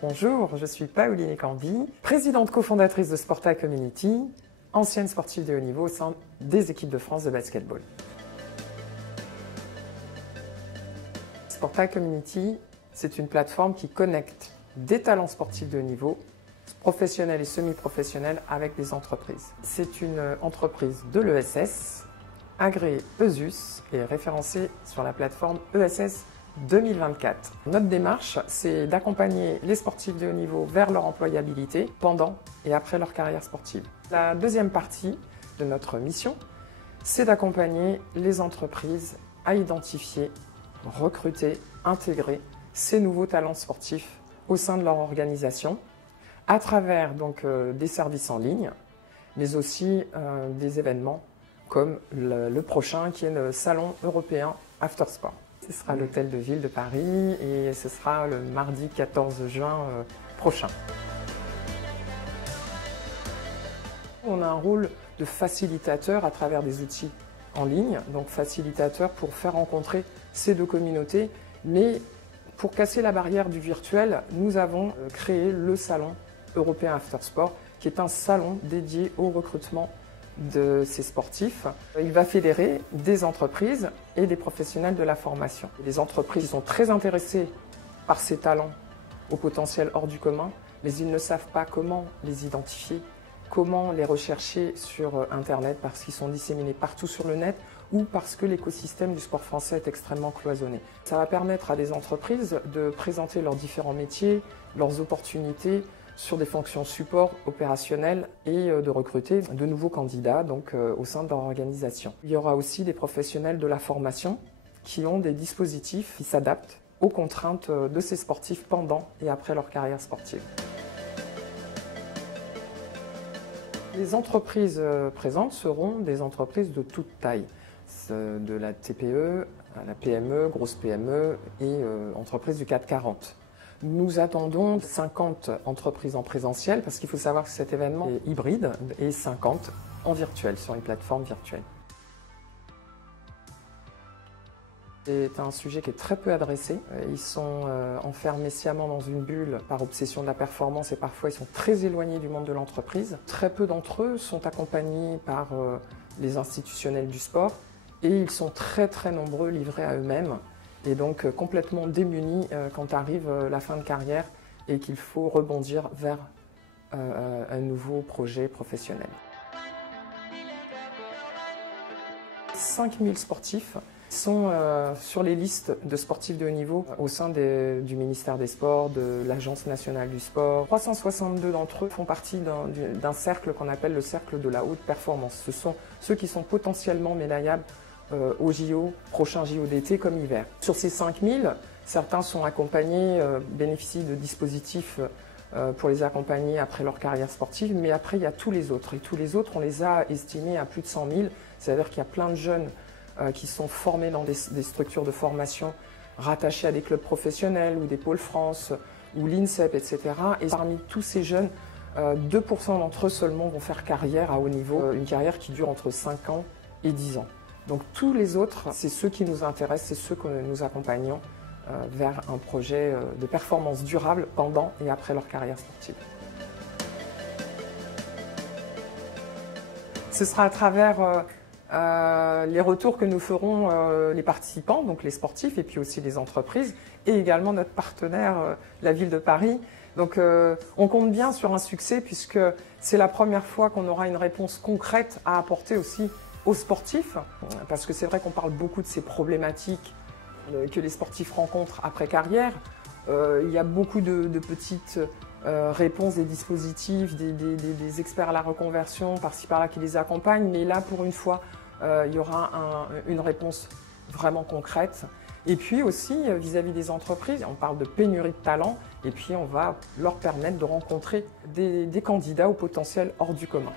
Bonjour, je suis Pauline Cambi, présidente cofondatrice de Sporta Community, ancienne sportive de haut niveau au sein des équipes de France de basketball. Sporta Community, c'est une plateforme qui connecte des talents sportifs de haut niveau, professionnels et semi-professionnels, avec des entreprises. C'est une entreprise de l'ESS, agréée ESUS et référencée sur la plateforme ESS 2024. Notre démarche, c'est d'accompagner les sportifs de haut niveau vers leur employabilité pendant et après leur carrière sportive. La deuxième partie de notre mission, c'est d'accompagner les entreprises à identifier, recruter, intégrer ces nouveaux talents sportifs au sein de leur organisation à travers des services en ligne, mais aussi des événements comme le prochain qui est le Salon européen Aftersport. Ce sera l'Hôtel de Ville de Paris et ce sera le mardi 14 juin prochain. On a un rôle de facilitateur à travers des outils en ligne, donc facilitateur pour faire rencontrer ces deux communautés, mais pour casser la barrière du virtuel, nous avons créé le Salon européen Aftersport, qui est un salon dédié au recrutement de ces sportifs. Il va fédérer des entreprises et des professionnels de la formation. Les entreprises sont très intéressées par ces talents au potentiel hors du commun, mais ils ne savent pas comment les identifier, comment les rechercher sur Internet parce qu'ils sont disséminés partout sur le net ou parce que l'écosystème du sport français est extrêmement cloisonné. Ça va permettre à des entreprises de présenter leurs différents métiers, leurs opportunités, sur des fonctions support opérationnelles et de recruter de nouveaux candidats au sein de leur organisation. Il y aura aussi des professionnels de la formation qui ont des dispositifs qui s'adaptent aux contraintes de ces sportifs pendant et après leur carrière sportive. Les entreprises présentes seront des entreprises de toute taille, de la TPE à la PME, grosse PME et entreprises du CAC 40. Nous attendons 50 entreprises en présentiel parce qu'il faut savoir que cet événement est hybride et 50 en virtuel, sur une plateforme virtuelle. C'est un sujet qui est très peu adressé. Ils sont enfermés sciemment dans une bulle par obsession de la performance et parfois ils sont très éloignés du monde de l'entreprise. Très peu d'entre eux sont accompagnés par les institutionnels du sport et ils sont très nombreux livrés à eux-mêmes. Et donc complètement démunis quand arrive la fin de carrière et qu'il faut rebondir vers un nouveau projet professionnel. 5000 sportifs sont sur les listes de sportifs de haut niveau au sein du ministère des Sports, de l'Agence nationale du sport. 362 d'entre eux font partie d'un cercle qu'on appelle le cercle de la haute performance. Ce sont ceux qui sont potentiellement médaillables au JO, prochain JO d'été comme hiver. Sur ces 5000, certains sont accompagnés, bénéficient de dispositifs pour les accompagner après leur carrière sportive, mais après il y a tous les autres. Et tous les autres, on les a estimés à plus de 100 000, c'est-à-dire qu'il y a plein de jeunes qui sont formés dans des structures de formation rattachées à des clubs professionnels ou des pôles France ou l'INSEP, etc. Et parmi tous ces jeunes, 2% d'entre eux seulement vont faire carrière à haut niveau, une carrière qui dure entre 5 ans et 10 ans. Donc tous les autres, c'est ceux qui nous intéressent, c'est ceux que nous accompagnons vers un projet de performance durable pendant et après leur carrière sportive. Ce sera à travers les retours que nous feront les participants, donc les sportifs et puis aussi les entreprises et également notre partenaire, la ville de Paris. Donc on compte bien sur un succès puisque c'est la première fois qu'on aura une réponse concrète à apporter aussi aux sportifs, parce que c'est vrai qu'on parle beaucoup de ces problématiques que les sportifs rencontrent après carrière. Il y a beaucoup de petites réponses, des dispositifs, des experts à la reconversion par-ci par-là qui les accompagnent, mais là pour une fois il y aura une réponse vraiment concrète. Et puis aussi vis-à-vis des entreprises, on parle de pénurie de talent et puis on va leur permettre de rencontrer des candidats au potentiel hors du commun.